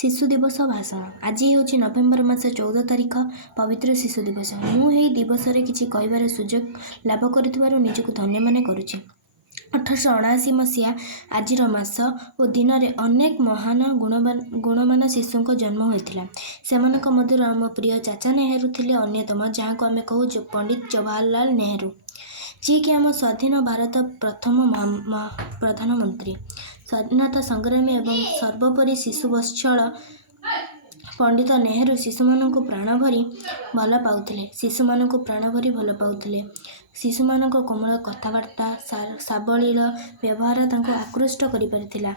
शिशु दिवस भाषण आज हूँ नवेम्बर मास 14 तारिख पवित्र शिशु दिवस। मुझे दिवस किसी कहबार सुजोग लाभ कर निजक धन्य मन करुच्ची। 1879 मसीहा आज मास और दिन में अनेक महान गुणमान शिशु जन्म होता से मध्य आम प्रिय चाचा नेहरू थे अन्यतम, जहाँ को आम कहू पंडित जवाहरलाल नेहरू, जी कि आम स्वाधीन भारत प्रथम प्रधानमंत्री, स्वाधीनता संग्रामी एवं सर्वोपरि शिशु वत्सल पंडित नेहरू शिशु मान प्राण भरी भल पाउथिले। शिशु मान प्राण भरी भल पाउथिले। शिशु मान कोमल कथबार्ता सावलील व्यवहार तांको आकृष्ट करि परिथिला।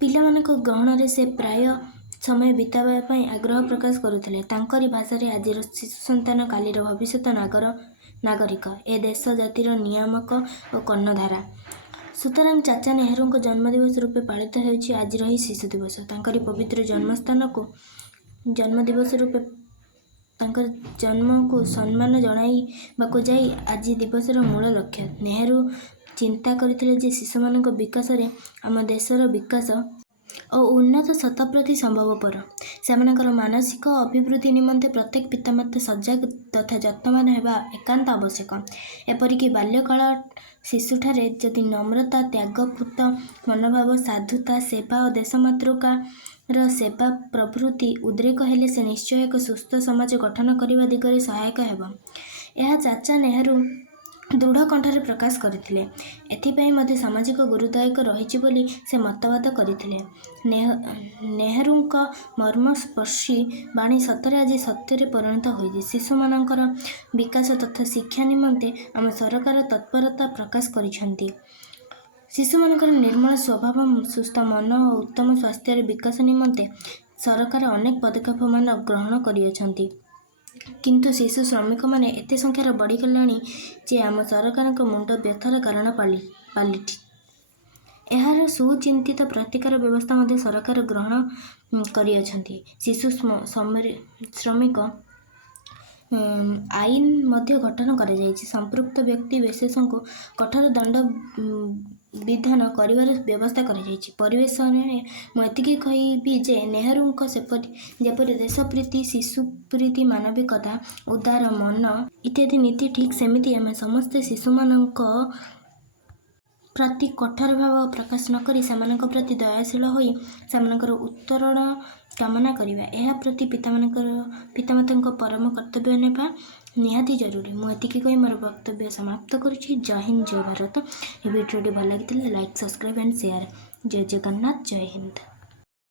पिलामानक ग्रहण रे से प्राय समय बितावा पई आग्रह प्रकाश करुथिले। तांकरी भाषा रे आजिर शिशु संतान कालीर भविष्यत नागरिक, ए देश जातिर नियामक और कर्णधारा। सुतरां चाचा नेहरू जन्मदिवस रूपे पालित होउछि आज ही शिशु दिवस। तांकरी पवित्र जन्मस्थान को जन्मदिवस रूपे तांकर जन्म को सम्मान जणाइबाकु जाई आज दिवसर मूल लक्ष्य। नेहरू चिंता करथिले जे शिशुमानक विकास रे आम देशर विकास और उन्नत शतप्रति संभवपर। सेमानकर मानसिक अभिवृद्धि निमंते प्रत्येक पितामाता सजग तथा यत्नवान हेबा एकांत आवश्यक। एपरिक बाल्यकाल शिशुठारे जदि नम्रता, त्यागपूत मनोभाव, साधुता, सेवा और देशमातृकार सेवा प्रभृति उद्रेक हेले से निश्चय एक सुस्थ समाज गठन करने दिगरे सहायक हेब। यह चाचा नेहरू दृढ़ कंठरे प्रकाश करथिले। एथिपाई मध्य सामाजिक गुरुदायक रहिछि बोली से मतवाद करथिले। नेहरूंक मर्मस्पर्शी बाणी सतरे आज सत्य परिणत होइछि। शिशु मानकर विकास तथा शिक्षा निमंते आम सरकार तत्परता प्रकाश करिसेंती। शिशु मानकर निर्मल स्वभाव, सुस्थ मन और उत्तम स्वास्थ्य विकास निमंते सरकार अनेक पदक्षेप मान ग्रहण करिसेंती। किंतु शिशु श्रमिक माने एते संख्यार बढ़ीगलानी जे आम सरकार मुंड व्यथार कारण पालिटी। एहार सुचिंतित प्रतिकार व्यवस्था मध्य सरकार ग्रहण करियछंती। शिशु श्रमिक आईन मध्य गठन करा जायछि। संपृक्त व्यक्ति विशेषों को कठोर दंड विधान करिवार व्यवस्था करा जायछि। परिवेश में मुझे कहबी जे नेहरू जेपरि देशप्रीति, शिशुप्रीति, मानविकता, उदार मन इत्यादि नीति ठीक सेमिति आम समस्ते शिशु मानक प्रति कठोर भाव प्रकाश न करी सेमानक प्रति दयाशील होई सेमानकर उत्तरण कामना करिबा। एहा प्रति पितामातांक परम कर्तव्य नेबा निहाती जरूरी। मुझे कही मोर वक्तव्य समाप्त करुछि। जय हिंद, जय भारत। ये वीडियो भल लगी लाइक, सब्सक्राइब एंड शेयर। जय जगन्नाथ, जय हिंद।